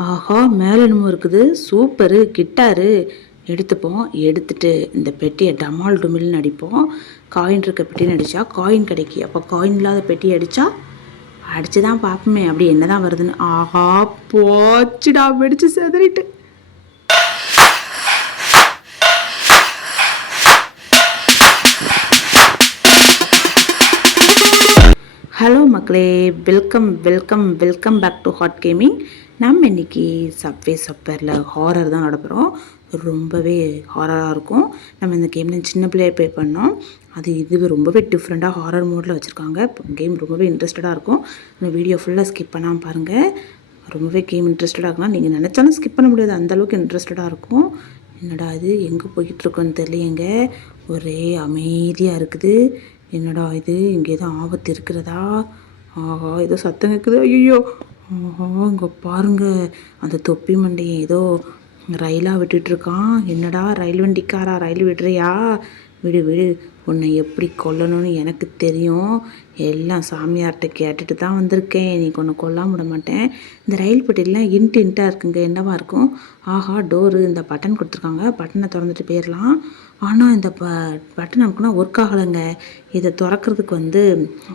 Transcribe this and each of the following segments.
ஆஹா, மேலே என்னமோ இருக்குது, சூப்பரு கிட்டாரு எடுத்துப்போம். எடுத்துட்டு இந்த பெட்டியை டமால் டுமில்னு அடிப்போம். காயின் இருக்க பெட்டின்னு அடித்தா காயின் கிடைக்கி, அப்போ காயின் இல்லாத பெட்டியை அடித்தா அடித்து தான் பார்ப்போமே அப்படி என்ன தான் வருதுன்னு. ஆஹா, போச்சுடா, வெடிச்சு செதறிட்டு. ஹலோ மக்களே, welcome welcome welcome back to hot gaming. நம்ம இன்றைக்கி சப்வே சப்பரில் ஹாரர் தான் நடப்புகிறோம். ரொம்பவே ஹாரராக இருக்கும். நம்ம இந்த கேமில் சின்ன பிள்ளையை ப்ளே பண்ணோம். இது ரொம்பவே டிஃப்ரெண்ட்டாக ஹாரர் மோடில் வச்சுருக்காங்க. கேம் ரொம்பவே இன்ட்ரெஸ்டடாக இருக்கும். இந்த வீடியோ ஃபுல்லாக ஸ்கிப் பண்ணாமல் பாருங்கள். ரொம்பவே கேம் இன்ட்ரெஸ்டடாக இருக்குன்னா நீங்கள் நினச்சாலும் ஸ்கிப் பண்ண முடியாது, அந்தளவுக்கு இன்ட்ரெஸ்டடாக இருக்கும். என்னடா இது எங்கே போய்கிட்ருக்கோன்னு தெரியலையேங்க, ஒரே அமைதியாக இருக்குது. என்னடா இது, இங்கே எதுவும் ஆபத்து இருக்கிறதா? ஆஹா, ஏதோ சத்தம் கேட்குது. ஐயோ, ஆஹா, இங்கே பாருங்க, அந்த தொப்பி மண்டையை ஏதோ ரயிலாக விட்டுட்ருக்கான். என்னடா ரயில் வண்டிக்காரா, ரயில் விடுறியா? விடு விடு, உன்னை எப்படி கொல்லணும்னு எனக்கு தெரியும். எல்லாம் சாமியார்கிட்ட கேட்டுட்டு தான் வந்திருக்கேன். நீ ஒன்று கொல்லாம விட மாட்டேன். இந்த ரயில் பெட்டிலாம் இன்ட்டாக இருக்குங்க. என்னவா இருக்கும்? ஆஹா, டோரு இந்த பட்டன் கொடுத்துருக்காங்க. பட்டனை திறந்துட்டு போயிடலாம். ஆனால் இந்த பட்டன் நமக்குன்னா ஒர்க் ஆகலைங்க. இதை திறக்கிறதுக்கு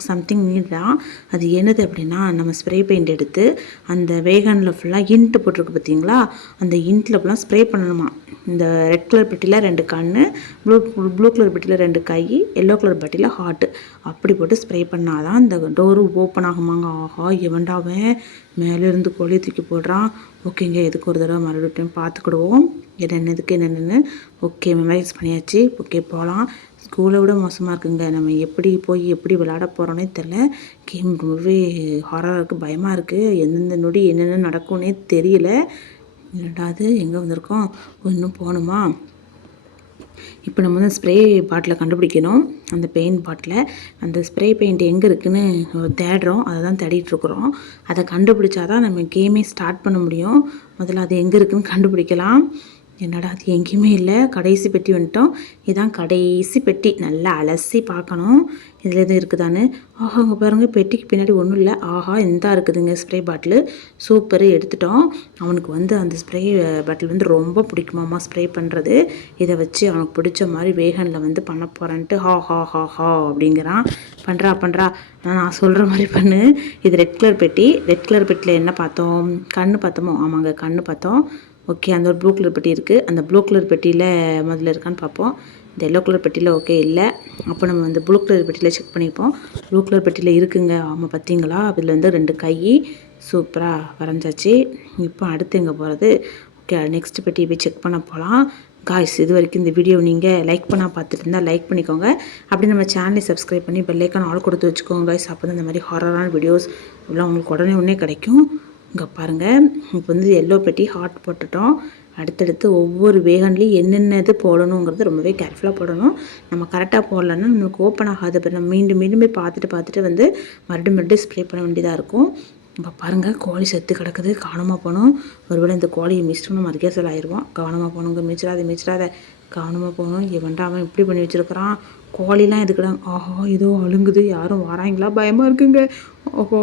சம்திங் நீட் தான். அது என்னது அப்படின்னா, நம்ம ஸ்ப்ரே பெயிண்ட் எடுத்து அந்த வேகனில் ஃபுல்லாக இன்ட்டு போட்டிருக்கு பார்த்தீங்களா, அந்த இன்ட்டில் ஃபுல்லாக ஸ்ப்ரே பண்ணணுமா. இந்த ரெட் கலர் பெட்டியில் 2 கண், ப்ளூ கலர் பெட்டியில் 2 கை, எல்லோ கலர் பெட்டியில் ஹார்ட்டு, அப்படி போட்டு ஸ்ப்ரே பண்ணாதான் இந்த டோரு ஓப்பன் ஆகுமாங்க. ஆஹா, எவன்டாவன் மேலேருந்து கோழி தூக்கி போடுறான். ஓகேங்க, எதுக்கு ஒரு தடவை மறுபடியும் பார்த்துக்கிடுவோம் என்னென்னதுக்கு என்னென்னு. ஓகே, மெமரைஸ் பண்ணியாச்சு. ஓகே, போகலாம். ஸ்கூலை விட மோசமாக இருக்குங்க. நம்ம எப்படி போய் எப்படி விளையாட போகிறோன்னே தெரில. கேம் ரொம்பவே ஹாரராக இருக்குது, பயமாக இருக்குது. எந்தெந்த நொடி என்னென்ன நடக்கும்னே தெரியல. ரெண்டாவது எங்கே வந்திருக்கோம்? இன்னும் போகணுமா? இப்போ நம்ம ஸ்ப்ரே பாட்டிலை கண்டுபிடிக்கணும். அந்த பெயிண்ட் பாட்டில் அந்த ஸ்ப்ரே பெயிண்ட் எங்கே இருக்குதுன்னு தேடுறோம். அதை தான் தேடிட்டுருக்குறோம். அதை கண்டுபிடிச்சா தான் நம்ம கேமே ஸ்டார்ட் பண்ண முடியும். முதல்ல அது எங்கே இருக்குதுன்னு கண்டுபிடிக்கலாம். என்னடா அது எங்கேயுமே இல்லை. கடைசி பெட்டி வந்துட்டோம். இதுதான் கடைசி பெட்டி. நல்லா அலசி பார்க்கணும் இதில் எதுவும் இருக்குதான்னு. ஆஹா, அங்கே பாருங்கள், பெட்டிக்கு பின்னாடி ஒன்றும் இல்லை. ஆஹா, இந்தா இருக்குதுங்க ஸ்ப்ரே பாட்டில். சூப்பரு, எடுத்துட்டோம். அவனுக்கு அந்த ஸ்ப்ரே பாட்டில் ரொம்ப பிடிக்குமாம்மா ஸ்ப்ரே பண்ணுறது. இதை வச்சு அவனுக்கு பிடிச்ச மாதிரி வேகனில் பண்ண போகிறேன்ட்டு ஹா ஹா ஹா ஹா அப்படிங்கிறான். பண்ணுறா நான் சொல்கிற மாதிரி பண்ணு. இது ரெட் கலர் பெட்டி. ரெட் கலர் பெட்டியில் என்ன பார்த்தோம்? கண்ணு பார்த்தோமோ? ஆமாங்க, கண்ணு பார்த்தோம். ஓகே, அந்த ஒரு ப்ளூ கலர் பெட்டி இருக்குது. அந்த ப்ளூ கலர் பெட்டியில் முதல்ல இருக்கான்னு பார்ப்போம். இந்த எல்லோ கலர் பெட்டியில் ஓகே இல்லை. அப்போ நம்ம ப்ளூ கலர் பெட்டியில் செக் பண்ணிப்போம். ப்ளூ கலர் பெட்டியில் இருக்குங்க. ஆமாம், பார்த்தீங்களா? அதில் 2 கை. சூப்பராக வரைஞ்சாச்சு. இப்போ அடுத்து எங்கே போகிறது? ஓகே, நெக்ஸ்ட் பெட்டியை போய் செக் பண்ண போகலாம். காய்ஸ், இது வரைக்கும் இந்த வீடியோ நீங்கள் லைக் பண்ணால் பார்த்துட்டு இருந்தால் லைக் பண்ணிக்கோங்க. அப்படி நம்ம சேனலை சப்ஸ்கிரைப் பண்ணி பெல்லைக்கான ஆள் கொடுத்து வச்சுக்கோங்க காய்ஸ். அப்போ தான் இந்த மாதிரி ஹாரரான வீடியோஸ் எல்லாம் உங்களுக்கு உடனே கிடைக்கும். இங்கே பாருங்கள், இப்போ எல்லோ பெட்டி ஹார்ட் போட்டுட்டோம். அடுத்தடுத்து ஒவ்வொரு வேகன்லேயும் என்னென்னது போடணுங்கிறது ரொம்பவே கேர்ஃபுல்லாக போடணும். நம்ம கரெக்டாக போடலன்னா நம்மளுக்கு ஓப்பன் ஆகாது. இப்போ நம்ம மீண்டும் போய் பார்த்துட்டு மறுபடியும் ஸ்ப்ரே பண்ண வேண்டியதாக இருக்கும். இப்போ பாருங்கள், கோழி செத்து கிடக்குது. கவனமாக போகணும். ஒருவேளை இந்த கோழியை மிஸ்ட்டு நம்ம ரிகர்சல் ஆயிடுவோம். கவனமாக போகணுங்க. மிச்சிடாத கவனமாக போகணும். அவன் இப்படி பண்ணி வச்சுருக்கிறான். கோழிலாம் எதுக்குறாங்க? ஆஹா, ஏதோ அழுங்குது. யாரும் வராங்களா? பயமாக இருக்குங்க. ஓஹோ,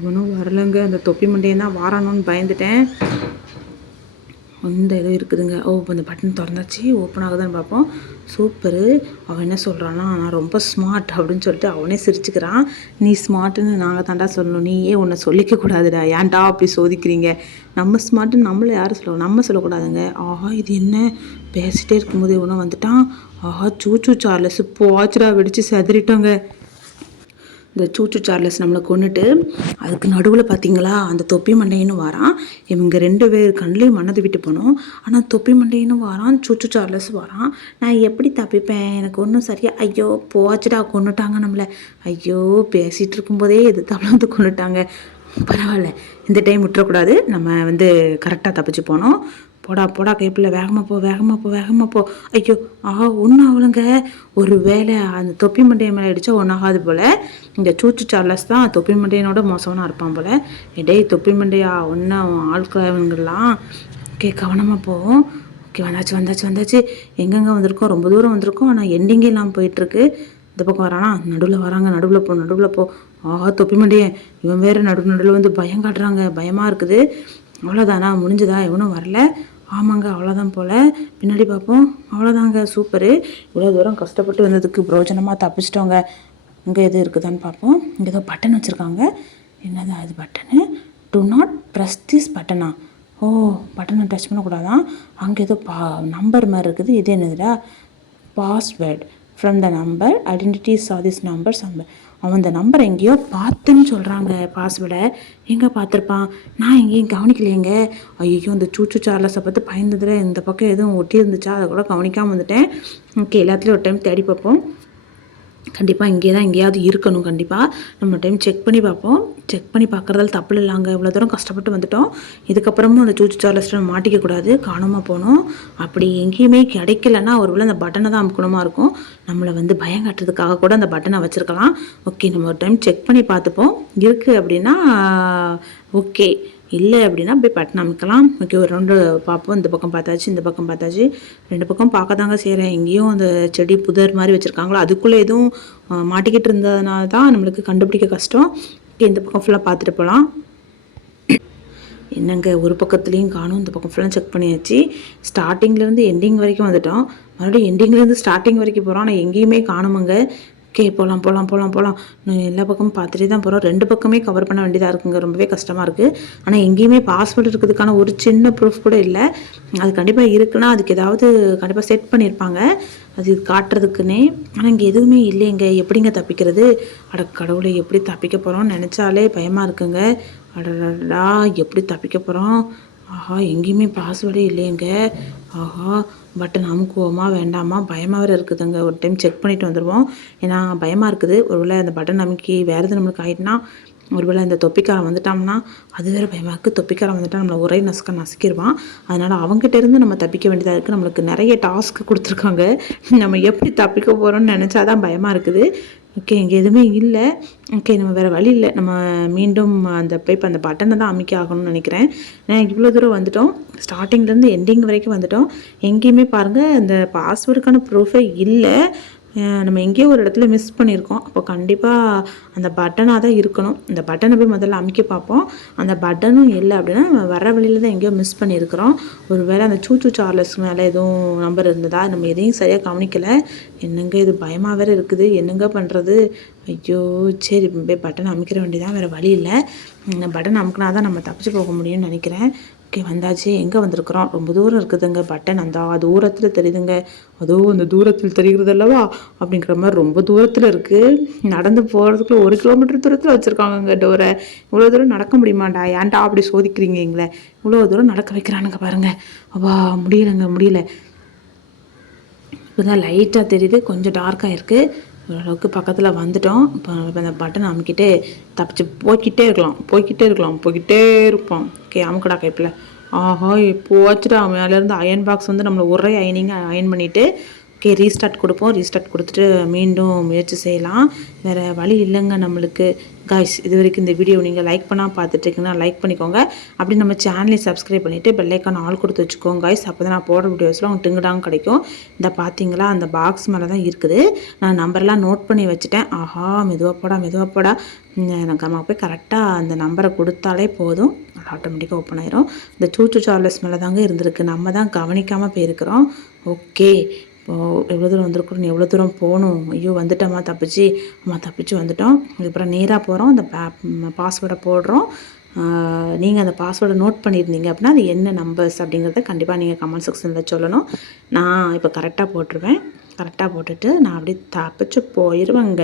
இவனும் வரலைங்க. அந்த தொப்பி மண்டையை தான் வாரானோன்னு பயந்துட்டேன். இந்த ஏதோ இருக்குதுங்க. இப்போ இந்த பட்டன் திறந்தாச்சு. ஓப்பன் ஆகுதான்னு பார்ப்போம். சூப்பரு. அவன் என்ன சொல்கிறான்னா, நான் ரொம்ப ஸ்மார்ட் அப்படின்னு சொல்லிட்டு அவனே சிரிச்சுக்கிறான். நீ ஸ்மார்ட்டுன்னு நாங்கள் தாண்டா சொல்லணும். நீயே உன்னை சொல்லிக்க கூடாதுடா. ஏன்டா அப்படி சோதிக்கிறீங்க? நம்ம ஸ்மார்ட்டுன்னு நம்மளை யாரும் சொல்லுவோம், நம்ம சொல்லக்கூடாதுங்க. ஆஹா, இது என்ன? பேசிகிட்டே இருக்கும்போது இவனும் வந்துட்டான். ஆஹா, சூச்சு சார்லஸ் போச்சுடா, வெடித்து செதறிட்டோங்க. இந்த சூச்சு சார்லஸ் நம்மளை கொண்டுட்டு அதுக்கு நடுவில் பார்த்தீங்களா, அந்த தொப்பி மண்டையின்னு வரான். இவங்க 2 பேர் கண்ணிலையும் மனது விட்டு போனோம். ஆனால் தொப்பி மண்டையின்னு வரான், சூச்சு சார்லஸ் வரான். நான் எப்படி தப்பிப்பேன்? எனக்கு ஒன்றும் சரியா. ஐயோ, போச்சுடா, கொண்டுட்டாங்க நம்மளை. ஐயோ, பேசிகிட்டு இருக்கும்போதே தவளை கொண்டுட்டாங்க. பரவாயில்ல, இந்த டைம் விட்டுறக்கூடாது. நம்ம கரெக்டாக தப்பிச்சு போனோம். போடா கைப்பில், வேகமாக போ. ஐயோ, ஒன்றும் ஆகலைங்க. ஒரு வேளை அந்த தொப்பி மண்டையை மேலே அடித்தா ஒன்றாகாது போல். இந்த சூச்சு சார்லஸ் தான் தொப்பி மண்டையனோட மோசமாக இருப்பான் போல். இடையே தொப்பி மண்டையா ஒன்றும் ஆட்களவங்கலாம். ஓகே, கவனமாக போவோம். ஓகே, வந்தாச்சு. எங்கெங்கே வந்திருக்கோம்? ரொம்ப தூரம் வந்திருக்கோம். ஆனால் எண்டிங்கே இல்லாமல் போயிட்டுருக்கு. இந்த பக்கம் வரானா? நடுவில் போ. தொப்பி மண்டையன் இவன் வேறு நடுவில் பயம் காட்டுறாங்க. பயமாக இருக்குது. அவ்வளோதானா, முடிஞ்சுதா, எவனும் வரல. ஆமாங்க, அவ்வளோதான் போல். பின்னாடி பார்ப்போம். அவ்வளோதாங்க, சூப்பரு. இவ்வளோ தூரம் கஷ்டப்பட்டு வந்ததுக்கு பிரோஜனமாக தப்பிச்சிட்டோங்க. இங்கே எது இருக்குதான்னு பார்ப்போம். இங்கே ஏதோ பட்டன் வச்சுருக்காங்க. என்னதான் அது button? Do not press this பட்டனா? ஓ, பட்டனை டச் பண்ணக்கூடாதான். அங்கே ஏதோ நம்பர் மாதிரி இருக்குது. இது என்னதுடா? Password from the number identities of this number சம்பர். அவன் இந்த நம்பரை எங்கேயோ பார்த்துன்னு சொல்கிறாங்க. பாஸ்வேர்டை எங்கே பார்த்துருப்பான்? நான் எங்கேயும் கவனிக்கலையேங்க. ஐயோ, இந்த சூச்சு சார்லஸை பார்த்து பயந்ததில் இந்த பக்கம் எதுவும் ஒட்டி இருந்துச்சா அதை கூட கவனிக்காமல் வந்துட்டேன். ஓகே, எல்லாத்துலேயும் ஒரு டைம் தேடி பார்ப்போம். கண்டிப்பாக இங்கே தான் எங்கேயாவது இருக்கணும். கண்டிப்பாக நம்ம டைம் செக் பண்ணி பார்ப்போம். செக் பண்ணி பார்க்குறதால தப்பு இல்லைங்க. இவ்வளோ தூரம் கஷ்டப்பட்டு வந்துட்டோம். இதுக்கப்புறமும் அந்த சூச்சு சார்லஸ்ட்டு நம்ம மாட்டிக்கக்கூடாது. காணாமல் போகணும். அப்படி எங்கேயுமே கிடைக்கலன்னா ஒருவேளை அந்த பட்டனை தான் அமுக்கணுமா இருக்கும். நம்மளை வந்து பயம் காட்டுறதுக்காக கூட அந்த பட்டனை வச்சுருக்கலாம். ஓகே, நம்ம ஒரு டைம் செக் பண்ணி பார்த்துப்போம். இருக்குது அப்படின்னா ஓகே, இல்லை அப்படின்னா போய் பட்டன் அமைக்கலாம். ஓகே, ஒரு ரவுண்டு பார்ப்போம். இந்த பக்கம் பார்த்தாச்சு, இந்த பக்கம் பார்த்தாச்சு. ரெண்டு பக்கம் பார்க்க தாங்க செய்கிறேன். எங்கேயும் அந்த செடி புதர் மாதிரி வச்சுருக்காங்களோ அதுக்குள்ளே எதுவும் மாட்டிக்கிட்டு இருந்ததுனால தான் நம்மளுக்கு கண்டுபிடிக்க கஷ்டம். ஓகே, இந்த பக்கம் ஃபுல்லாக பார்த்துட்டு போகலாம். என்னங்க, ஒரு பக்கத்துலேயும் காணும். இந்த பக்கம் ஃபுல்லாக செக் பண்ணியாச்சு. ஸ்டார்டிங்லேருந்து எண்டிங் வரைக்கும் வந்துட்டோம். மறுபடியும் எண்டிங்லேருந்து ஸ்டார்டிங் வரைக்கும் போகிறோம். ஆனால் எங்கேயுமே காணுமுங்க. ஓகே, போகலாம். எல்லா பக்கமும் பார்த்துட்டே தான் போகிறோம். ரெண்டு பக்கமே கவர் பண்ண வேண்டியதாக இருக்குங்க. ரொம்பவே கஷ்டமாக இருக்குது. ஆனால் எங்கேயுமே பாஸ்வேர்டு இருக்கிறதுக்கான ஒரு சின்ன ப்ரூஃப் கூட இல்லை. அது கண்டிப்பாக இருக்குன்னா அதுக்கு ஏதாவது கண்டிப்பாக செட் பண்ணியிருப்பாங்க அது காட்டுறதுக்குன்னே. ஆனால் இங்கே எதுவுமே இல்லைங்க. எப்படிங்க தப்பிக்கிறது? அட கடவுளை, எப்படி தப்பிக்க போகிறோம்னு நினச்சாலே பயமாக இருக்குங்க. அடடா, எப்படி தப்பிக்க போகிறோம்? ஆஹா, எங்கேயுமே பாஸ்வேர்டே இல்லையங்க. ஆஹா, பட்டன் அமுக்குவோமா வேண்டாமா பயமாக வேறு இருக்குதுங்க. ஒரு டைம் செக் பண்ணிவிட்டு வந்துடுவோம். ஏன்னா பயமாக இருக்குது. ஒருவேளை அந்த பட்டன் அமுக்கி வேறு எது நம்மளுக்கு ஆகிட்டுனா, ஒருவேளை இந்த தொப்பிக்காரன் வந்துட்டான்னா அது வேறு பயமாக இருக்குது. தொப்பிக்காரன் வந்துட்டால் நம்மளை ஒரே நசுக்கிடுவான். அதனால் அவங்ககிட்ட நம்ம தப்பிக்க வேண்டியதாக இருக்குது. நம்மளுக்கு நிறைய டாஸ்க்கு கொடுத்துருக்காங்க. நம்ம எப்படி தப்பிக்க போகிறோம்னு நினச்சாதான் பயமாக இருக்குது. ஓகே, இங்கே எதுவுமே இல்லை. ஓகே, நம்ம வேறு வழி இல்லை. நம்ம மீண்டும் இப்போ அந்த பட்டனை தான் அமைக்க ஆகணும்னு நினைக்கிறேன். ஏன்னா இவ்வளோ தூரம் வந்துட்டோம். ஸ்டார்டிங்லேருந்து எண்டிங் வரைக்கும் வந்துட்டோம். எங்கேயுமே பாருங்கள் அந்த பாஸ்வேர்டுக்கான ப்ரூஃபே இல்லை. நம்ம எங்கேயோ ஒரு இடத்துல மிஸ் பண்ணியிருக்கோம். அப்போ கண்டிப்பாக அந்த பட்டனாக தான் இருக்கணும். இந்த பட்டனை போய் முதல்ல அமைக்க பார்ப்போம். அந்த பட்டனும் இல்லை அப்படின்னா நம்ம வர வழியில் தான் எங்கேயோ மிஸ் பண்ணியிருக்கிறோம். ஒரு வேளை அந்த சூச்சு சார்லஸ் மேலே எதுவும் நம்பர் இருந்ததா? நம்ம எதையும் சரியாக கவனிக்கலை. என்னங்க, இது பயமாக வேறு இருக்குது. என்னங்க பண்ணுறது? ஐயோ, சரி போய் பட்டன் அமைக்கிற வேண்டியதான், வேறு வழி இல்லை. பட்டன் அமுக்கினா தான் நம்ம தப்பிச்சு போக முடியும்னு நினைக்கிறேன். ஓகே, வந்தாச்சு. எங்கே வந்திருக்கிறோம்? ரொம்ப தூரம் இருக்குதுங்க. பட்டன் அந்த தூரத்தில் தெரியுதுங்க. அதோ அந்த தூரத்தில் தெரிகிறது அல்லவா அப்படிங்கிற மாதிரி ரொம்ப தூரத்தில் இருக்குது. நடந்து போகிறதுக்குள்ள 1 கிலோமீட்டர் தூரத்தில் வச்சுருக்காங்கங்க டோரை. இவ்வளோ தூரம் நடக்க முடியுமாண்டா? ஏன்டா அப்படி சோதிக்கிறீங்க எங்களை? இவ்வளோ தூரம் நடக்க வைக்கிறானுங்க பாருங்கள். அப்பா, முடியல. இப்போ தான் லைட்டாக தெரியுது. கொஞ்சம் டார்க்காக இருக்குது. ஓரளவுக்கு பக்கத்தில் வந்துட்டோம். இப்போ அந்த பட்டன் அமுக்கிட்டு தப்பிச்சு போய்கிட்டே இருப்போம். ஓகே, அமுக்கடா கைப்பில். ஆஹா, இப்போ வச்சுட்டா மேலேருந்து அயன் பாக்ஸ் வந்து நம்மளை ஒரே அயன் பண்ணிவிட்டு ஓகே, ரீஸ்டார்ட் கொடுத்துட்டு மீண்டும் முயற்சி செய்யலாம். வேறு வழி இல்லைங்க நம்மளுக்கு. காய்ஸ், இது வரைக்கும் இந்த வீடியோ நீங்கள் லைக் பண்ணால் பார்த்துட்டுருக்கீங்கன்னா லைக் பண்ணிக்கோங்க. அப்படி நம்ம சேனலை சப்ஸ்கிரைப் பண்ணிவிட்டு பெல்லைக்கான ஆள் கொடுத்து வச்சுக்கோங்க காய்ஸ். அப்போ தான் நான் போடுற வீடியோஸ்லாம் உங்களுக்கு டிங்குடாங்க கிடைக்கும். இந்த பார்த்தீங்களா, அந்த பாக்ஸ் மேலே தான் இருக்குது. நான் நம்பர்லாம் நோட் பண்ணி வச்சுட்டேன். ஆஹா, மெதுவாக போடா. நம்ம போய் கரெக்டாக அந்த நம்பரை கொடுத்தாலே போதும், ஆட்டோமேட்டிக்காக ஓப்பன் ஆயிரும். இந்த சூச்சு சார்லஸ் மேலே தாங்க இருந்திருக்கு. நம்ம தான் கவனிக்காமல் போயிருக்கிறோம். ஓகே, இப்போது எவ்வளோ தூரம் வந்திருக்கிறோம், எவ்வளோ தூரம் போகணும்? ஐயோ, வந்துட்டோமா? தப்பிச்சு வந்துட்டோம். இதுக்கப்புறம் நேராக போகிறோம். அந்த பாஸ்வேர்டை போடுறோம். நீங்கள் அந்த பாஸ்வேர்டை நோட் பண்ணியிருந்தீங்க அப்படின்னா அது என்ன நம்பர்ஸ் அப்படிங்கிறத கண்டிப்பாக நீங்கள் கமெண்ட் செக்ஷனில் சொல்லணும். நான் இப்போ கரெக்டாக போட்டுருவேன். கரெக்டாக போட்டுட்டு நான் அப்படியே தப்பிச்சு போயிடுவேங்க.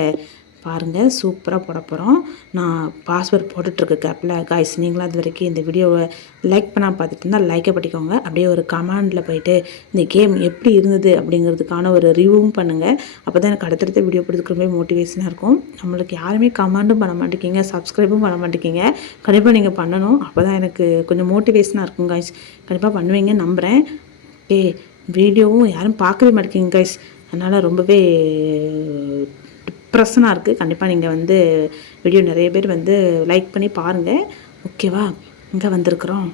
பாருங்கள், சூப்பராக போட போகிறோம். நான் பாஸ்வேர்ட் போட்டுட்ருக்க கேப்பில் காய்ஸ், நீங்களாம் இது வரைக்கும் இந்த வீடியோவை லைக் பண்ணால் பார்த்துட்டு இருந்தால் லைக்கை பண்ணிக்கோங்க. அப்படியே ஒரு கமெண்டில் போயிட்டு இந்த கேம் எப்படி இருந்தது அப்படிங்கிறதுக்கான ஒரு ரிவ்யூவும் பண்ணுங்கள். அப்போ தான் எனக்கு அடுத்தடுத்த வீடியோ போடுறதுக்கு ரொம்ப மோட்டிவேஷனாக இருக்கும். நம்மளுக்கு யாருமே கமெண்ட்டும் பண்ண மாட்டேங்கிங்க, சப்ஸ்கிரைபும் பண்ண மாட்டேங்கிங்க. கண்டிப்பாக நீங்கள் பண்ணணும். அப்போ தான் எனக்கு கொஞ்சம் மோட்டிவேஷனாக இருக்கும் காய்ஸ். கண்டிப்பாக பண்ணுவீங்கன்னு நம்புகிறேன். ஓகே, வீடியோவும் யாரும் பார்க்கவே மாட்டேங்கிங்க காய்ஸ். அதனால் ரொம்பவே டிப்ரெஷனாக இருக்குது. கண்டிப்பாக நீங்கள் வந்து வீடியோ நிறைய பேர் வந்து லைக் பண்ணி பாருங்கள். ஓகேவா? இங்கே வந்திருக்கிறோம்.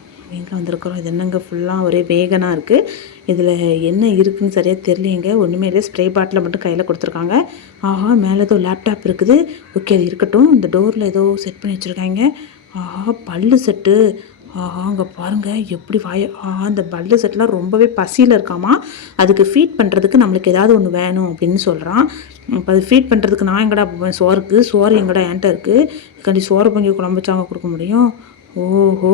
இது என்னங்க ஃபுல்லாக ஒரே வேகனாக இருக்குது. இதில் என்ன இருக்குதுன்னு சரியாக தெரியலைங்க. ஒன்றுமே இல்லை. ஸ்ப்ரே பாட்டில் மட்டும் கையில் கொடுத்துருக்காங்க. ஆஹா, மேலே ஏதோ லேப்டாப் இருக்குது. ஓகே, அது இருக்கட்டும். இந்த டோரில் ஏதோ செட் பண்ணி வச்சுருக்காங்க. ஆஹா, பல்லு செட்டு. ஆஹா அங்கே பாருங்கள் எப்படி அந்த பல்லு செட்லாம் ரொம்பவே பசியில் இருக்காமா. அதுக்கு ஃபீட் பண்ணுறதுக்கு நம்மளுக்கு ஏதாவது ஒன்று வேணும் அப்படின்னு சொல்கிறான். இப்போ அது ஃபீட் பண்ணுறதுக்கு நான் எங்கடா போவேன், சோறு எங்கடா என்கிட்ட இருக்குது, கண்டி சோறு பொங்கி குழம்பு வச்சாங்க கொடுக்க முடியும். ஓஹோ,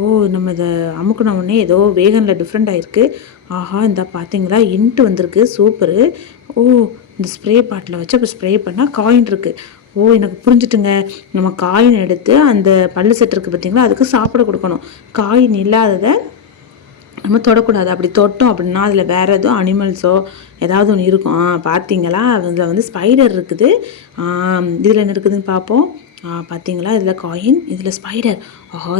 ஓ நம்ம இதை அமுக்குன உடனே ஏதோ வேகனில் டிஃப்ரெண்ட் ஆகிருக்கு. ஆஹா இந்த பார்த்தீங்களா இன்ட்டு வந்திருக்கு, சூப்பரு. ஓ இந்த ஸ்ப்ரே பாட்டில் வச்சு அப்போ ஸ்ப்ரே பண்ணால் காயின் இருக்குது. ஓ எனக்கு புரிஞ்சுட்டுங்க. நம்ம காயின் எடுத்து அந்த பல்லு செட் இருக்குது பார்த்தீங்களா, அதுக்கு சாப்பிட கொடுக்கணும். காயின் இல்லாததை நம்ம தொடக்கூடாது. அப்படி தொட்டோம் அப்படின்னா அதில் வேறு எதுவும் அனிமல்ஸோ ஏதாவது ஒன்று இருக்கும். பார்த்தீங்களா அதில் வந்து ஸ்பைடர் இருக்குது. இதில் என்ன இருக்குதுன்னு பார்ப்போம். பார்த்தீங்களா இதில் காயின், இதில் ஸ்பைடர்.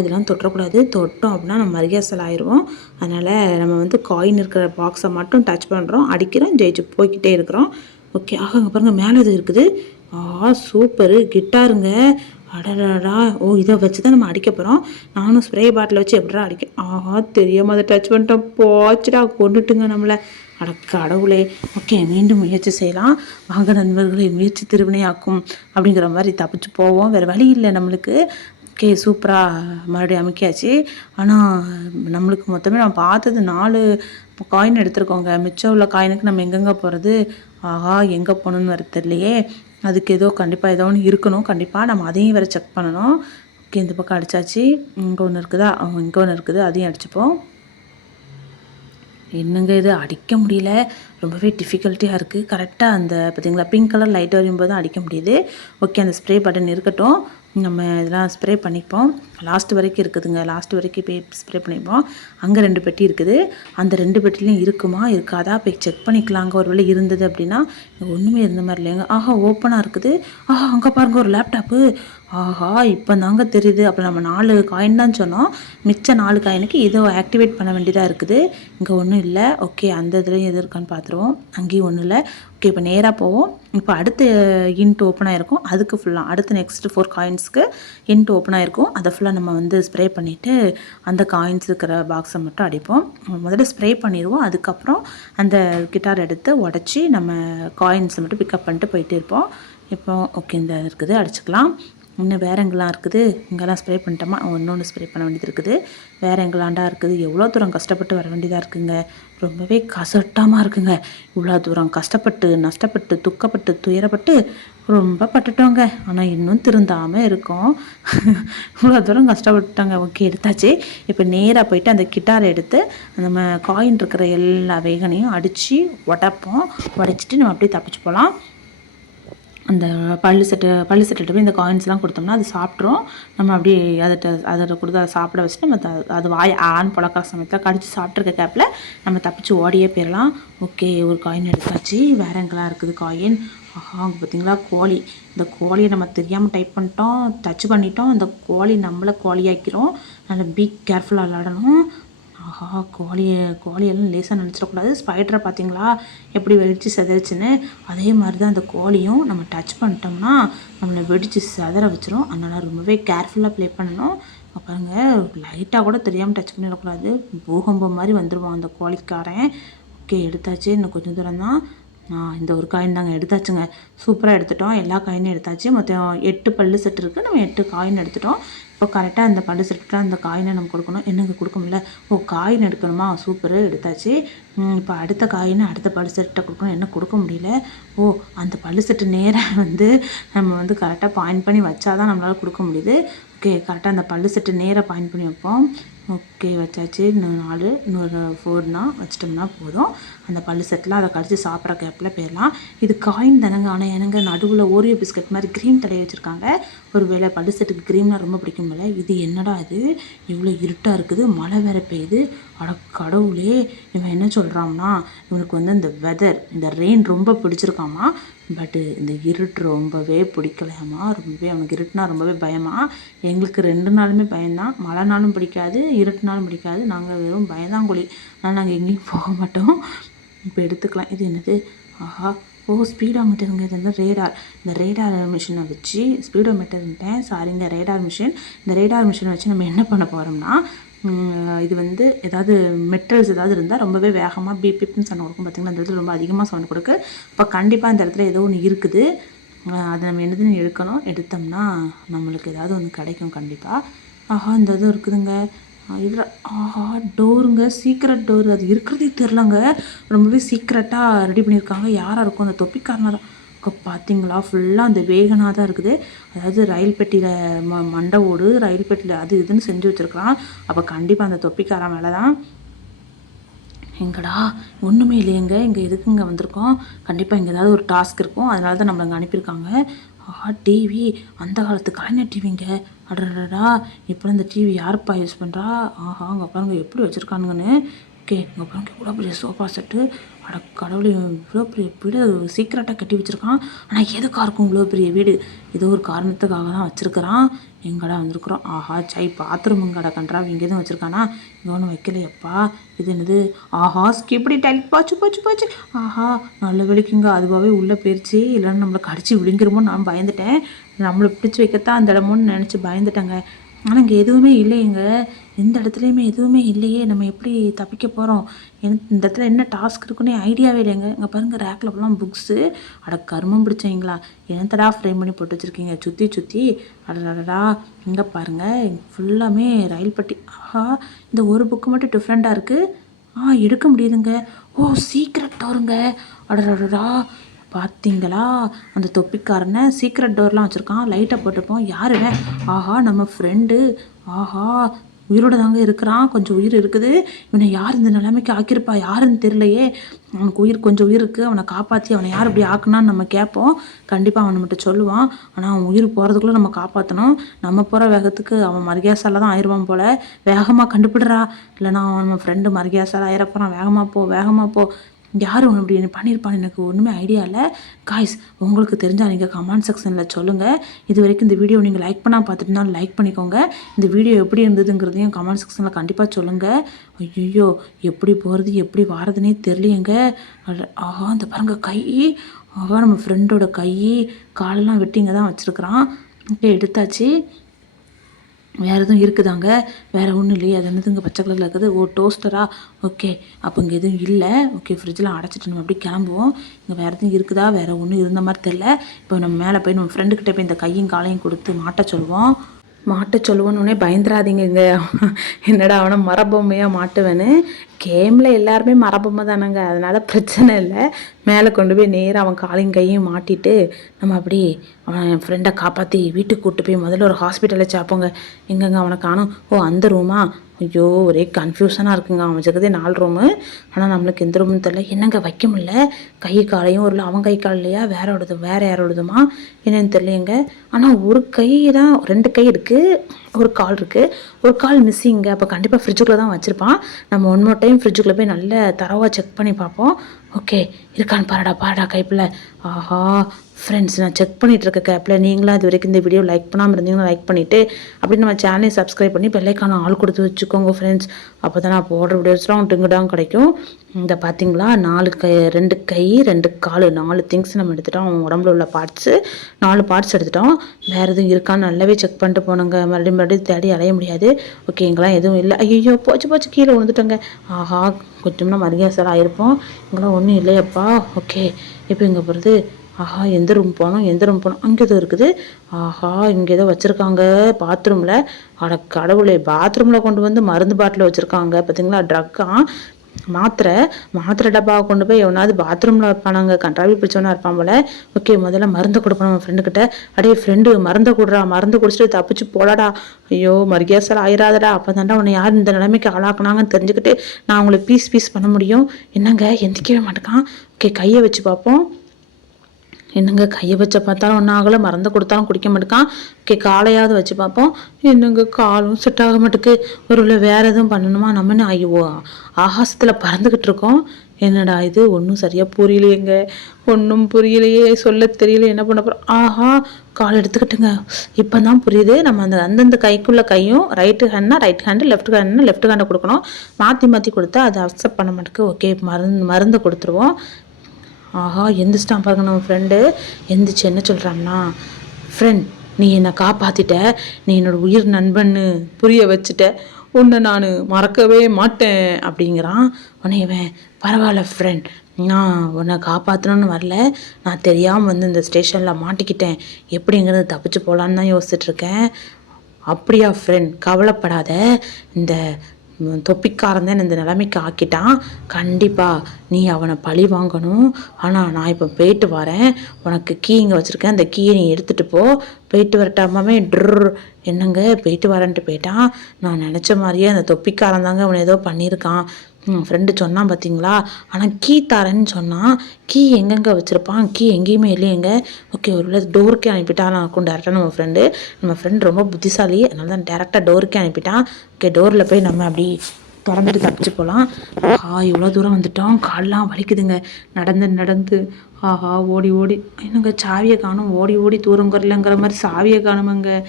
இதெல்லாம் தொட்டக்கூடாது. தொட்டோம் அப்படின்னா நம்ம மரியாசல் ஆயிடுவோம். அதனால் நம்ம வந்து காயின் இருக்கிற பாக்ஸை மட்டும் டச் பண்ணுறோம், அடிக்கிறோம், ஜெயிச்சு போய்கிட்டே இருக்கிறோம். ஓகே அங்கே பாருங்கள் மேலே இது இருக்குது. சூப்பரு கிட்டாருங்க. அடடா, ஓ இதை வச்சு தான் நம்ம அடிக்க போகிறோம். நானும் ஸ்ப்ரே பாட்டில் வச்சு எப்படா அடிக்க, தெரியாமல் அதை டச் பண்ணிட்டோம். போச்சுடா, கொண்டுட்டுங்க நம்மளை. அட கடவுளே. ஓகே மீண்டும் முயற்சி செய்யலாம். வாங்க நண்பர்களை, முயற்சி திருவினையாக்கும் அப்படிங்கிற மாதிரி தப்பிச்சு போவோம். வேறு வழி இல்லை நம்மளுக்கு. ஓகே சூப்பராக மறுபடியும் அமைக்காச்சு. ஆனால் நம்மளுக்கு மொத்தமே நான் பார்த்தது 4 காயின் எடுத்துருக்கோங்க. மிச்சம் உள்ள காயினுக்கு நம்ம எங்கெங்கே போகிறது? எங்கே போகணுன்னு வர தெரியலையே. அதுக்கு ஏதோ கண்டிப்பாக ஏதோ ஒன்று இருக்கணும். கண்டிப்பாக நம்ம அதையும் வேறு செக் பண்ணணும். ஓகே இந்த பக்கம் அடித்தாச்சு. இங்கே ஒன்று இருக்குதா? இங்கே ஒன்று இருக்குது, அதையும் அடிச்சுப்போம். என்னங்க இது அடிக்க முடியல, ரொம்பவே டிஃபிகல்ட்டியாக இருக்குது. கரெக்டாக அந்த பார்த்தீங்களா பிங்க் கலர் லைட் வரும்போது தான் அடிக்க முடியுது. ஓகே அந்த ஸ்ப்ரே பட்டன் இருக்கட்டும், நம்ம இதெல்லாம் ஸ்ப்ரே பண்ணிப்போம். லாஸ்ட் வரைக்கும் இருக்குதுங்க, லாஸ்ட் வரைக்கும் போய் ஸ்ப்ரே பண்ணிப்போம். அங்கே 2 பெட்டி இருக்குது. அந்த 2 பெட்டிலையும் இருக்குமா இருக்காதா போய் செக் பண்ணிக்கலாங்க. ஒரு வேளை இருந்தது அப்படின்னா. ஒன்றுமே இருந்த மாதிரி இல்லைங்க. ஓப்பனாக இருக்குது. அங்கே பாருங்கள் ஒரு லேப்டாப்பு. இப்போ தாங்க தெரியுது. அப்போ நம்ம 4 காயின் தான் சொன்னோம், மிச்ச 4 காயினுக்கு இதை ஆக்டிவேட் பண்ண வேண்டியதாக இருக்குது. இங்கே ஒன்றும் இல்லை. ஓகே அந்த இதுலேயும் எது இருக்கான்னு பார்த்துருவோம். அங்கேயும் ஒன்றும் இல்லை. ஓகே இப்போ நேராக போவோம். இப்போ அடுத்த இன்ட் ஓப்பன் ஆகிருக்கும். அதுக்கு ஃபுல்லாக அடுத்து நெக்ஸ்ட் 4 காயின்ஸ்க்கு இன்ட் ஓப்பன் ஆகிருக்கும். அதை ஃபுல்லாக நம்ம வந்து ஸ்ப்ரே பண்ணிவிட்டு அந்த காயின்ஸ் இருக்கிற பாக்ஸை மட்டும் அடிப்போம். முதல்ல ஸ்ப்ரே பண்ணிடுவோம். அதுக்கப்புறம் அந்த கிட்டார் எடுத்து உடச்சி நம்ம காயின்ஸை மட்டும் பிக்கப் பண்ணிட்டு போயிட்டே இருப்போம். இப்போ ஓகே இந்த இருக்குது, அடிச்சுக்கலாம். இன்னும் வேறு எங்கெல்லாம் இருக்குது? இங்கெல்லாம் ஸ்ப்ரே பண்ணிட்டோமா? இன்னொன்று ஸ்ப்ரே பண்ண வேண்டியது இருக்குது. வேறு எங்கெல்லாண்டா இருக்குது? எவ்வளோ தூரம் கஷ்டப்பட்டு வர வேண்டியதாக இருக்குங்க. ரொம்பவே கசட்டமாக இருக்குங்க. இவ்வளோ தூரம் கஷ்டப்பட்டு நஷ்டப்பட்டு துக்கப்பட்டு துயரப்பட்டு ரொம்ப பட்டுட்டோங்க. ஆனால் இன்னும் திருந்தாமல் இருக்கோம். இவ்வளோ தூரம் கஷ்டப்பட்டுட்டாங்க. ஓகே எடுத்தாச்சு. இப்போ நேராக போயிட்டு அந்த கிட்டாரை எடுத்து நம்ம காயின் இருக்கிற எல்லா வேகனையும் அடித்து உடைச்சிட்டு நம்ம அப்படியே தப்பிச்சு போகலாம். அந்த பல்லு செட்டுகிட்ட போய் இந்த காயின்ஸ்லாம் கொடுத்தோம்னா அது சாப்பிட்ரும். நம்ம அப்படியே அதை கொடுத்து அதை சாப்பிட வச்சுட்டு நம்ம அது வாய் பொழக்கிற சமயத்தில் கடிச்சு சாப்பிட்ருக்க கேப்பில் நம்ம தப்பிச்சு ஓடியே போயிடலாம். ஓகே ஒரு காயின் எடுத்தாச்சு. வேறு எங்கெல்லாம் இருக்குது காயின்? அங்கே பார்த்தீங்களா கோழி. இந்த கோழியை நம்ம தெரியாமல் டைப் பண்ணிட்டோம், டச் பண்ணிட்டோம். இந்த கோழி நம்மளை கோழியாக்கிறோம். நல்லா பி கேர்ஃபுல்லாக விளாடணும். கோழியெல்லாம் லேசாக நினச்சிடக்கூடாது. ஸ்பைடரை பார்த்தீங்களா எப்படி வெடித்து செதறிச்சுன்னு, அதே மாதிரி தான் அந்த கோழியும் நம்ம டச் பண்ணிட்டோம்னா நம்மளை வெடித்து செதற வச்சிரும். அதனால் ரொம்பவே கேர்ஃபுல்லாக ப்ளே பண்ணணும். பாருங்கள் லைட்டாக கூட தெரியாமல் டச் பண்ணிடக்கூடாது. பூகம்பம் மாதிரி வந்துடுவான் அந்த கோழிக்காரன். ஓகே எடுத்தாச்சு. இன்னும் கொஞ்சம் தூரம் தான். இந்த ஒரு காயின் தாங்க எடுத்தாச்சுங்க. சூப்பராக எடுத்துட்டோம். எல்லா காயினும் எடுத்தாச்சு. மொத்தம் 8 பல்லு செட் இருக்குது. நம்ம 8 காயின் எடுத்துட்டோம். இப்போ கரெக்டாக அந்த பல்லு செட்டில் அந்த காயினை நம்ம கொடுக்கணும். என்னங்க கொடுக்க முடியல? காயின் எடுக்கணுமா? சூப்பரு எடுத்தாச்சு. இப்போ அடுத்த காயினை அடுத்த பல்லு செட்டை கொடுக்கணும். என்ன கொடுக்க முடியல? அந்த பல்லு செட்டு நேராக வந்து நம்ம வந்து கரெக்டாக பாயிண்ட் பண்ணி வச்சா தான் நம்மளால் கொடுக்க முடியுது. ஓகே கரெக்டாக அந்த பல்லு செட்டு நேராக பாயிண்ட் பண்ணி வைப்போம். ஓகே வச்சாச்சு. இன்னும் 4 இன்னொரு 4 வச்சிட்டோம்னா போதும். அந்த பல்லு செட்டில் அதை கடிச்சு சாப்பிட்ற கேப்பில் போயிடலாம். இது காயின் தானங்க. ஆனால் எனக்கு நடுவில் ஓரியோ பிஸ்கட் மாதிரி க்ரீம் தடவி வச்சுருக்காங்க. ஒரு வேளை பல்லு செட்டுக்கு க்ரீம்னால் ரொம்ப பிடிக்கும்ல. இது என்னடா இது இவ்வளோ இருட்டாக இருக்குது, மழை வேறு பெய்யுது. அட கடவுளே, இவன் என்ன சொல்கிறான்னா இவனுக்கு வந்து இந்த வெதர் இந்த ரெயின் ரொம்ப பிடிச்சிருக்காமா. பட்டு இந்த இருட்டு ரொம்பவே பிடிக்கலையாமா. ரொம்பவே அவனுக்கு இருட்டுனா ரொம்பவே பயமா. எங்களுக்கு 2 நாளுமே பயம்தான். மழை நாளும் பிடிக்காது, இருட்டுனாலும் பிடிக்காது. நாங்கள் வெறும் பயந்தாங்குழி. ஆனால் நாங்கள் எங்கேயும் போக மாட்டோம். இப்போ எடுத்துக்கலாம். இது என்னது? ஸ்பீடோ மீட்டருங்க. இது வந்து ரேடார். இந்த ரேடார் மிஷினை வச்சு ஸ்பீடோ மீட்டர்ன்ட்டேன் சாரிங்க, ரேடார் மிஷின். இந்த ரேடார் மிஷினை வச்சு நம்ம என்ன பண்ண போகிறோம்னா, இது வந்து ஏதாவது மெட்டல்ஸ் ஏதாவது இருந்தால் ரொம்பவே வேகமாக பீப்னு சவுண்ட் கொடுக்கும். பார்த்திங்கன்னா அந்த இடத்துல ரொம்ப அதிகமாக சவுண்ட் கொடுக்கு. அப்போ கண்டிப்பாக இந்த இடத்துல ஏதோ ஒன்று இருக்குது. அதை நம்ம என்னதுன்னு எடுக்கணும். எடுத்தோம்னா நம்மளுக்கு ஏதாவது ஒன்று கிடைக்கும் கண்டிப்பாக. இந்த இது இருக்குதுங்க. இதில் ஆஹா டோருங்க, சீக்ரெட் டோர். அது இருக்கிறதே தெரிலங்க. ரொம்பவே சீக்ரெட்டாக ரெடி பண்ணியிருக்காங்க. யாராக இருக்கும்? அந்த தொப்பிக்காரனாக தான். பார்த்தீங்களா, ஃபுல்லாக அந்த வேகனாக தான் இருக்குது. அதாவது ரயில் பெட்டியில் மண்டை ஓடு, ரயில் பெட்டியில் அது இதுன்னு செஞ்சு வச்சுருக்கான். அப்போ கண்டிப்பாக அந்த தொப்பிக்காரன் மேலே தான். எங்கடா ஒன்றுமே இல்லையேங்க, இங்கே எதுக்குங்க வந்திருக்கோம்? கண்டிப்பாக இங்கே ஏதாவது ஒரு டாஸ்க் இருக்கும், அதனால தான் நம்மளை அங்கே அனுப்பியிருக்காங்க. ஆஹா டிவி, அந்த காலத்து கலைஞர் டிவிங்க. அடடா, இப்போ இந்த டிவி யாருப்பா யூஸ் பண்ணுறா? ஆஹா அங்கே பாருங்க எப்படி வச்சுருக்கானுங்கன்னு. ஓகே, இங்கே பாருங்க இவ்வளோ பெரிய சோஃபா செட்டு. அட கடவுளே, இவ்வளோ பெரிய வீடு சீக்கிரட்டாக கட்டி வச்சுருக்கான். ஆனால் எதுக்காக இருக்கும் இவ்வளோ பெரிய வீடு? ஏதோ ஒரு காரணத்துக்காக தான் வச்சுருக்கிறான். எங்கடா வந்திருக்குறோம்? ஆஹா சை, பாத்ரூமுங்கடா கன்றா, இங்கே எதுவும் வச்சுருக்கானா? இங்கே ஒன்றும் வைக்கலையப்பா. இது என்னது? ஆஹா ஸ்கிப்படி டைல், போச்சு போச்சு போச்சு. ஆஹா நல்ல வேலைக்குங்க அதுவாகவே உள்ளே போயிடுச்சு. இல்லைன்னு நம்மளை கடிச்சு விழுங்கிருமோ நான் பயந்துட்டேன். நம்மளை பிடிச்சி வைக்கத்தான் அந்த இடமோன்னு நினச்சி பயந்துட்டேங்க. ஆனால் இங்கே எதுவுமே இல்லையேங்க, எந்த இடத்துலையுமே எதுவுமே இல்லையே. நம்ம எப்படி தப்பிக்க போகிறோம்? இந்த இடத்துல என்ன டாஸ்க் இருக்குன்னே ஐடியாவே இல்லைங்க. இங்கே பாருங்கள், ரேக்கில் ஃபுல்லாக புக்ஸு. அட கருமம் பிடிச்சவங்களா, என்னத்தடா ஃப்ரேம் பண்ணி போட்டு வச்சுருக்கீங்க சுற்றி சுற்றி? அடடா, இங்கே பாருங்கள் ஃபுல்லாமே ரயில் பட்டி. ஆஹா, இந்த ஒரு புக்கு மட்டும் டிஃப்ரெண்ட்டாக இருக்குது. எடுக்க முடியுதுங்க. ஓ சீக்ரெட் டோருங்க. அடடா, பார்த்தீங்களா, அந்த தொப்பிக்காரனை சீக்ரெட் டோர்லாம் வச்சுருக்கான். லைட்டை போட்டுப்போம். யாருங்க? ஆஹா நம்ம ஃப்ரெண்டு. ஆஹா உயிரோட தாங்க இருக்கிறான், கொஞ்சம் உயிர் இருக்குது. இவனை யார் இந்த நிலைமைக்கு ஆக்கியிருப்பா? யாருன்னு தெரியலையே. அவனுக்கு உயிர் கொஞ்சம் உயிர் இருக்குது. அவனை காப்பாற்றி அவனை யார் இப்படி ஆக்குனான்னு நம்ம கேட்போம். கண்டிப்பாக அவனை மட்டும் சொல்லுவான். ஆனால் அவன் உயிர் போகிறதுக்குள்ளே நம்ம காப்பாற்றணும். நம்ம போகிற வேகத்துக்கு அவன் மரியாசால தான் ஆயிடுவான் போல். வேகமாக கண்டுபிடுறா, இல்லைனா அவன் நம்ம ஃப்ரெண்டு மரியாசால ஆயிரப்போறான். வேகமாக போ. யார் ஒன்று இப்படி பண்ணியிருப்பான்னு எனக்கு ஒன்றுமே ஐடியா இல்லை. காய்ஸ், உங்களுக்கு தெரிஞ்சால் நீங்கள் கமெண்ட் செக்ஷனில் சொல்லுங்கள். இது வரைக்கும் இந்த வீடியோ நீங்கள் லைக் பண்ணால் பார்த்துட்டுனாலும் லைக் பண்ணிக்கோங்க. இந்த வீடியோ எப்படி இருந்ததுங்கிறதையும் கமெண்ட் செக்ஷனில் கண்டிப்பாக சொல்லுங்கள். ஐயோ, எப்படி போகிறது எப்படி வாரதுன்னே தெரியலையேங்க. ஆஹா இந்த பாருங்க கை. ஆஹா நம்ம ஃப்ரெண்டோட கை காலெல்லாம் வெட்டி இங்கே தான் வச்சுருக்குறான். ஓகே, எடுத்தாச்சு. வேறு எதுவும் இருக்குதாங்க? வேறு ஒன்றும் இல்லையே. அது என்னதுங்க பச்சை கலரில் இருக்குது? ஓ டோஸ்டரா? ஓகே, அப்போ இங்கே எதுவும் இல்லை. ஓகே, ஃப்ரிட்ஜில் அடைச்சிட்டு நம்ம அப்படி கிளம்புவோம். இங்கே வேறு எதுவும் இருக்குதா? வேறு ஒன்றும் இருந்த மாதிரி தெரில. இப்போ நம்ம மேலே போய் நம்ம ஃப்ரெண்டுக்கிட்ட போய் இந்த கையும் காலையும் கொடுத்து மாட்ட சொல்லுவோம். சொல்லுவோன்னே பயந்துடாதீங்க. என்னடா அவனை மரபொம்மையாக மாட்டுவேன்னு. கேமில் எல்லாருமே மரபொம்மை தானேங்க, அதனால் பிரச்சனை இல்லை. மேலே கொண்டு போய் நேராக அவன் காலையும் கையும் மாட்டிட்டு நம்ம அப்படி அவன் என் ஃப்ரெண்டை காப்பாற்றி வீட்டுக்கு கூப்பிட்டு போய் முதல்ல ஒரு ஹாஸ்பிட்டலில் சாப்போங்க. எங்கெங்க அவனை காணும்? ஓ அந்த ரூமா? ஐயோ ஒரே கன்ஃபியூஷனாக இருக்குங்க. அவன் வச்சுக்கிறதே 4 ரூமு, ஆனால் நம்மளுக்கு எந்த ரூம்னு தெரில. என்னங்க வைக்க முடியல? கை காலையும் ஒரு அவன் கை கால் இல்லையா? வேறு யாரோடதுமா என்னன்னு தெரியலையங்க. ஆனால் ஒரு கை தான், 2 கை இருக்குது, ஒரு கால் இருக்குது, ஒரு கால் மிஸ்ஸிங்க. அப்போ கண்டிப்பாக ஃப்ரிட்ஜுக்குள்ளே தான் வச்சுருப்பான். நம்ம ஒன் மோர் டைம் ஃப்ரிட்ஜுக்குள்ளே போய் நல்ல தரவாக செக் பண்ணி பார்ப்போம். ஓகே, இருக்கான்னு பாருடா கைப்பில். ஆஹா ஃப்ரெண்ட்ஸ், நான் செக் பண்ணிகிட்டு இருக்க கேப்பில் நீங்களாம் இது வரைக்கும் இந்த வீடியோ லைக் பண்ணாமல் இருந்தீங்கன்னா லைக் பண்ணிவிட்டு அப்படி நம்ம சேனலை சப்ஸ்கிரைப் பண்ணி பெல்லைக்கான ஆள் கொடுத்து வச்சுக்கோங்க ஃப்ரெண்ட்ஸ். அப்போ தான் நான் போடுற வீடியோஸ்லாம் டிங்குடாங்க கிடைக்கும். இந்த பார்த்தீங்களா 2 கை 2 கால் 4 திங்ஸ் நம்ம எடுத்துட்டோம். அவன் உடம்புல உள்ள பார்ட்ஸு 4 பார்ட்ஸ் எடுத்துட்டோம். வேறு எதுவும் இருக்கான்னு நல்லாவே செக் பண்ணிட்டு போனோங்க. மறுபடியும் தேடி அலைய முடியாது. ஓகே, இங்கெல்லாம் எதுவும் இல்லை. ஐயோ போச்சு கீழே விழுந்துட்டோங்க. ஆஹா கொஞ்சம்னா மரியாதை ஆகிருப்போம். இங்கெல்லாம் ஒன்றும் இல்லையப்பா. ஓகே, இப்போ இங்கே போகிறது. ஆஹா எந்த ரூம் போனோம் அங்கே எதுவும் இருக்குது. ஆஹா இங்கே ஏதோ வச்சுருக்காங்க பாத்ரூமில். அட கடவுளே, பாத்ரூமில் கொண்டு வந்து மருந்து பாட்டில் வச்சுருக்காங்க பார்த்தீங்களா? ட்ரக்கா மாத்திரை டப்பாவை கொண்டு போய் எவனாவது பாத்ரூமில் வைப்பானாங்க. கண்ட்ராவி பிடிச்சவனா இருப்பான் போல. ஓகே, முதல்ல மருந்து கொடுப்போம் நம்ம ஃப்ரெண்டுக்கிட்ட. அடே ஃப்ரெண்டு மருந்து கொடுறா, மருந்து குடிச்சிட்டு தப்பிச்சு போடாடா. ஐயோ மரியாசல் ஆயிராதடா. அப்போ தாண்டா உன்னை யார் இந்த நிலைமைக்கு ஆளாக்குனாங்கன்னு தெரிஞ்சுக்கிட்டு நான் உங்களை பீஸ் பண்ண முடியும். என்னங்க எந்திக்கவே மாட்டேக்கான். ஓகே, கையை வச்சு பார்ப்போம். என்னங்க கையை வச்ச பார்த்தாலும் ஒன்றும் ஆகலை, மறந்து கொடுத்தாலும் குடிக்க மாட்டேக்கான். ஓகே, காலையாவது வச்சு பார்ப்போம். என்னங்க காலும் செட் ஆக மாட்டேக்கு. ஒரு வேறு எதுவும் பண்ணணுமா? நம்மன்னு ஐயோ ஆகாசத்தில் பறந்துக்கிட்டு இருக்கோம். என்னடா இது ஒன்றும் சரியாக புரியலையேங்க. ஒன்றும் புரியலையே, சொல்ல தெரியல, என்ன பண்ண போகிறோம்? ஆஹா கால் எடுத்துக்கிட்டுங்க. இப்போ தான் புரியுது. நம்ம அந்தந்த கைக்குள்ள கையும் ரைட் ஹேண்டு லெஃப்ட் ஹேண்டை கொடுக்கணும். மாற்றி கொடுத்தா அதை அக்செப்ட் பண்ண மாட்டேக்கு. ஓகே, மருந்து கொடுத்துருவோம். ஆஹா எந்திரிச்சிட்டான் பாருங்க நம்ம ஃப்ரெண்டு. எந்திரிச்சு என்ன சொல்கிறான்னா, ஃப்ரெண்ட் நீ என்னை காப்பாற்றிட்ட, நீ என்னோடய உயிர் நண்பன்னு புரிய வச்சுட்ட, உன்னை நான் மறக்கவே மாட்டேன் அப்படிங்கிறான். உன்னையவன் பரவாயில்ல ஃப்ரெண்ட், நான் உன்னை காப்பாற்றணுன்னு வரல, நான் தெரியாமல் வந்து இந்த ஸ்டேஷனில் மாட்டிக்கிட்டேன், எப்படிங்கிறது தப்பிச்சு போகலான்னு தான் யோசிச்சுட்ருக்கேன். அப்படியா ஃப்ரெண்ட், கவலைப்படாத. இந்த தொப்பிக்காரன் தான் இந்த நிலைமைக்கு ஆக்கிட்டான். கண்டிப்பாக நீ அவனை பழி வாங்கணும். ஆனால் நான் இப்போ போயிட்டு வரேன். உனக்கு கீ இங்கே வச்சுருக்கேன், அந்த கீயை நீ எடுத்துகிட்டு போ. போயிட்டு வரட்டாமே ட்ரு. என்னங்க போயிட்டு வரேன்ட்டு போயிட்டான். நான் நினச்ச மாதிரியே அந்த தொப்பிக்காரன் தாங்க அவனை ஏதோ பண்ணியிருக்கான். ஃப்ரெண்டு சொன்னான் பார்த்தீங்களா. ஆனால் கீ தரேன்னு சொன்னான். கீ எங்கெங்கே வச்சுருப்பான், கீ எங்கேயுமே இல்லையேங்க. ஓகே, ஒரு வேளை டோருக்கே அனுப்பிட்டான் இருக்கும் டேரெக்டாக நம்ம ஃப்ரெண்டு ரொம்ப புத்திசாலி, அதனால தான் டேரெக்டாக டோருக்கே அனுப்பிட்டான். ஓகே, டோரில் போய் நம்ம அப்படி திறந்துட்டு தப்பிச்சு போகலாம். இவ்வளோ தூரம் வந்துட்டோம், கால்லாம் வலிக்குதுங்க நடந்து. ஆஹா, ஓடி என்னங்க சாவியை காணும், ஓடி தூரம் குறையிலங்கிற மாதிரி சாவியை காணுமங்க.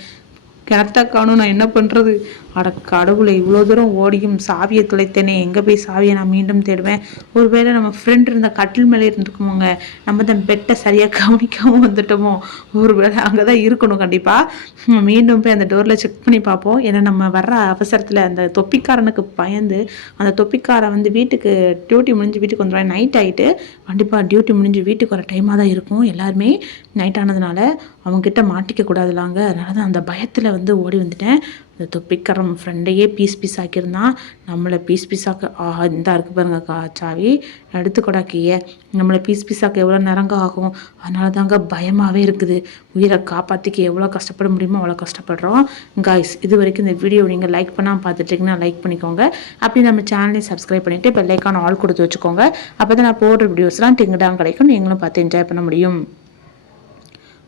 கிணத்த காணும், நான் என்ன பண்ணுறது? அட கடவுளை, இவ்வளோ தூரம் ஓடியும் சாவியை தொலைத்தேனே. எங்கே போய் சாவியை நான் மீண்டும் தேடுவேன்? ஒருவேளை நம்ம ஃப்ரெண்ட் இருந்த கட்டில் மேலே இருந்துக்குமோங்க. நம்ம தான் பெட்டை சரியாக கவனிக்காமல் வந்துட்டோமோ? ஒருவேளை அங்கே தான் இருக்கணும் கண்டிப்பாக. மீண்டும் போய் அந்த டோரில் செக் பண்ணி பார்ப்போம். ஏன்னா நம்ம வர்ற அவசரத்தில் அந்த தொப்பிக்காரனுக்கு பயந்து அந்த தொப்பிக்காரன் வீட்டுக்கு டியூட்டி முடிஞ்சு வீட்டுக்கு வந்துடுவாங்க. நைட் ஆகிட்டு கண்டிப்பாக டியூட்டி முடிஞ்சு வீட்டுக்கு வர டைமாக தான் இருக்கும். எல்லாருமே நைட் ஆனதுனால அவங்கக்கிட்ட மாட்டிக்க கூடாதுலாங்க. அதனால தான் அந்த பயத்தில் ஓடி வந்துட்டேன். இந்த தொப்பிக்காரன் ஃப்ரெண்டையே பீஸ் ஆக்கியிருந்தான். நம்மளை பீஸாக்க இந்தா இருக்குது பாருங்க சாவி, எடுத்துக்கூடா கீயை. நம்மளை பீஸாக்க எவ்வளோ நேரங்க ஆகும். அதனால தாங்க பயமாகவே இருக்குது. உயிரை காப்பாற்றிக்க எவ்வளோ கஷ்டப்பட முடியுமோ அவ்வளோ கஷ்டப்படுறோம். காய்ஸ், இது வரைக்கும் இந்த வீடியோ நீங்கள் லைக் பண்ணாமல் பார்த்துட்டிங்கன்னா லைக் பண்ணிக்கோங்க. அப்படி நம்ம சேனலையும் சப்ஸ்கிரைப் பண்ணிவிட்டு பெல்லைக்கான ஆல் கொடுத்து வச்சுக்கோங்க. அப்போ தான் நான் போடுற வீடியோஸ்லாம் டிங்குடாங்க கிடைக்கும், நீங்களும் பார்த்து என்ஜாய் பண்ண முடியும்.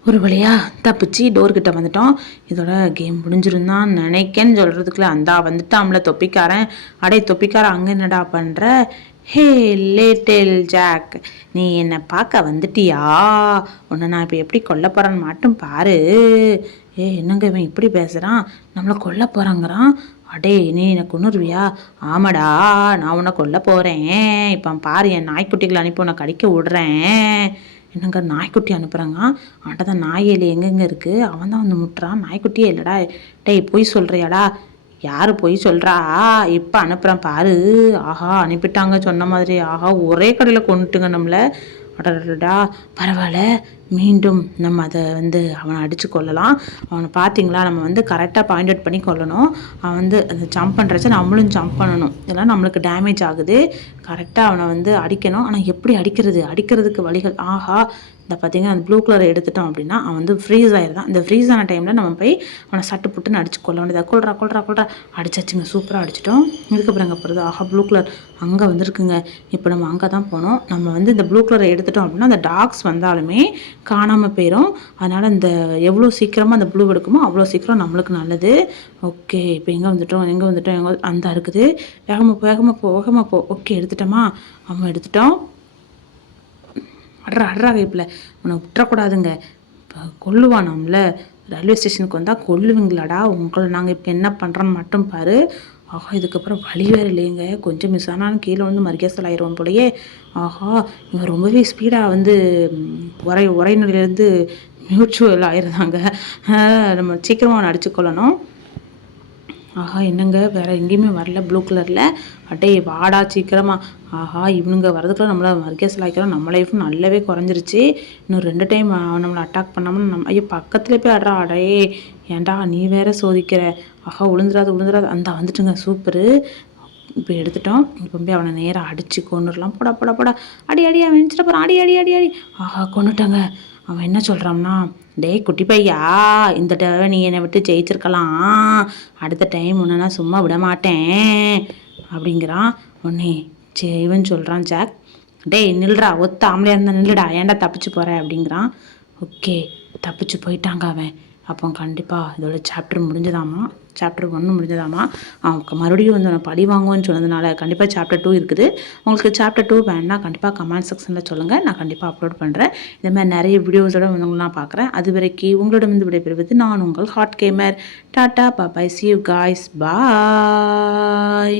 ஒரு வழியாக தப்பிச்சு டோர்கிட்ட வந்துட்டோம். இதோட கேம் முடிஞ்சிருந்தான்னு நினைக்கேன்னு சொல்கிறதுக்குள்ள வந்துட்டான்ல தொப்பிக்காரன். அடே தொப்பிக்காரன், அங்கே என்னடா பண்ணுற? ஹே லிட்டில் ஜாக், நீ என்னை பார்க்க வந்துட்டியா? உன்னை நான் இப்போ எப்படி கொல்ல போகிறேன்னு மட்டும் பாரு. என்னங்க இவன் இப்படி பேசுகிறான்? நம்மளை கொல்ல போகிறாங்கிறான். அடே, நீ என்னை கொன்னுருவியா? ஆமாடா, நான் உன்னை கொல்ல போகிறேன். இப்போ பாரு, என் நாய்க்குட்டிகளை அனுப்பி உன்னை கடிக்க விடுறேன். என்னங்க நாய்க்குட்டி அனுப்புகிறாங்க? ஆட்டதான் நாயேலி எங்கெங்கே இருக்குது? அவன் தான் முட்டுறான். நாய்க்குட்டியே இல்லைடா. டேய், பொய் சொல்கிறியாடா? யார் பொய் சொல்கிறா? இப்போ அனுப்புகிறேன் பாரு. ஆஹா, அனுப்பிட்டாங்க சொன்ன மாதிரி. ஆஹா, ஒரே கடையில் கொண்டுட்டுங்க நம்மளை. அடடா, பரவாயில்ல. மீண்டும் நம்ம அதை அவனை அடித்து கொள்ளலாம். அவனை பார்த்தீங்களா, நம்ம கரெக்டாக பாயிண்ட் அவுட் பண்ணி கொள்ளணும். அவன் அந்த ஜம்ப் பண்ணுறச்ச நம்மளும் ஜம்ப் பண்ணணும். இதெல்லாம் நம்மளுக்கு டேமேஜ் ஆகுது. கரெக்டாக அவனை அடிக்கணும். ஆனால் எப்படி அடிக்கிறதுக்கு வழிகள். ஆஹா, இந்த பார்த்தீங்கன்னா அந்த ப்ளூ கலரை எடுத்துட்டோம் அப்படின்னா அவன் ஃப்ரீஸ் ஆகிடுதான். இந்த ஃப்ரீஸ் ஆன டைமில் நம்ம போய் அவனை சட்டு புட்டுன்னு அடிச்சு கொள்ள வேண்டியதாக. கொள்றா அடிச்சாச்சுங்க, சூப்பராக அடிச்சிட்டோம். இதுக்கப்புறம் எங்கே போகிறது? ஆஹா, ப்ளூ கலர் அங்கே வந்துருக்குங்க. இப்போ நம்ம அங்கே தான் போனோம். நம்ம இந்த ப்ளூ கலரை எடுத்துட்டோம் அப்படின்னா அந்த டாக்ஸ் வந்தாலுமே காணாமல் போயிடும். அதனால் இந்த எவ்வளோ சீக்கிரமாக அந்த ப்ளூ எடுக்குமோ அவ்வளோ சீக்கிரம் நம்மளுக்கு நல்லது. ஓகே, இப்போ எங்கே வந்துட்டோம் அந்த இருக்குது. வேகமாக போ. ஓகே, எடுத்துட்டோமா? அவன் எடுத்துட்டோம். அட்ரா கைப்பில் உன்னை விட்டுறக்கூடாதுங்க. இப்போ கொல்லுவான் நம்மள. ரயில்வே ஸ்டேஷனுக்கு வந்தால் கொல்லுவீங்களாடா? உங்களை நாங்கள் இப்போ என்ன பண்ணுறோன்னு மட்டும் பாரு. ஆஹா, இதுக்கப்புறம் வழி வேறு இல்லைங்க. கொஞ்சம் மிஸ் ஆனாலும் கீழே மரியாசல் ஆயிரும் போலையே. ஆஹா, இவன் ரொம்பவே ஸ்பீடாக உரைநடையிலேருந்து மியூச்சுவல் ஆயிடுறாங்க. நம்ம சீக்கிரமாக அவனை அடிச்சு கொள்ளணும். ஆஹா, என்னங்க வேறு எங்கேயுமே வரல ப்ளூ கலரில். அட்டே வாடா சீக்கிரமாக. ஆஹா, இவனுங்க வரதுக்குள்ள நம்மளை மர்கேசல் ஆகிக்கிறோம். நம்ம லைஃப்பும் நல்லாவே குறைஞ்சிருச்சு. இன்னும் 2 டைம் நம்மளை அட்டாக் பண்ணாமல் ஐயோ பக்கத்தில் போய் ஆடுறா. அடையே, ஏன்டா நீ வேற சோதிக்கிற? ஆஹா, விழுந்துடாது. வந்துட்டுங்க, சூப்பரு. இப்போ எடுத்துட்டோம். இப்போ போய் அவனை நேராக அடித்து கொண்டுடலாம். போடா அடி அவன் நினச்சிட்டு போகிறான். அடி. ஆஹா, கொண்டுட்டாங்க. அவன் என்ன சொல்கிறான்னா, டேய் குட்டி பையா, இந்த தடவை நீ என்னை விட்டு ஜெயிச்சிருக்கலாம், அடுத்த டைம் உன்னை சும்மா விட மாட்டேன் அப்படிங்கிறான். உடனே இவன் சொல்கிறான், ஜாக், டேய் நில்றா, ஒத்த ஆம்பளையாக இருந்தால் நில்லுடா, ஏன்டா தப்பிச்சு போகிற அப்படிங்கிறான். ஓகே, தப்பிச்சு போயிட்டாங்க அவன். அப்போ கண்டிப்பாக இதோட சாப்டர் 1 முடிஞ்சதாமா. அவங்க மறுபடியும் நான் பழி வாங்குவேன்னு சொன்னதுனால கண்டிப்பாக சாப்டர் 2 இருக்குது. உங்களுக்கு சாப்டர் 2 வேணுன்னா கண்டிப்பாக கமெண்ட் செக்ஷனில் சொல்லுங்கள், நான் கண்டிப்பாக அப்லோட் பண்ணுறேன். இந்த மாதிரி நிறைய வீடியோஸோட நான் பார்க்குறேன். அது வரைக்கும் உங்களிடமிருந்து விடைபெறுவது நான் உங்கள் ஹாட் கேமர். டாட்டா, bye, see you guys, bye.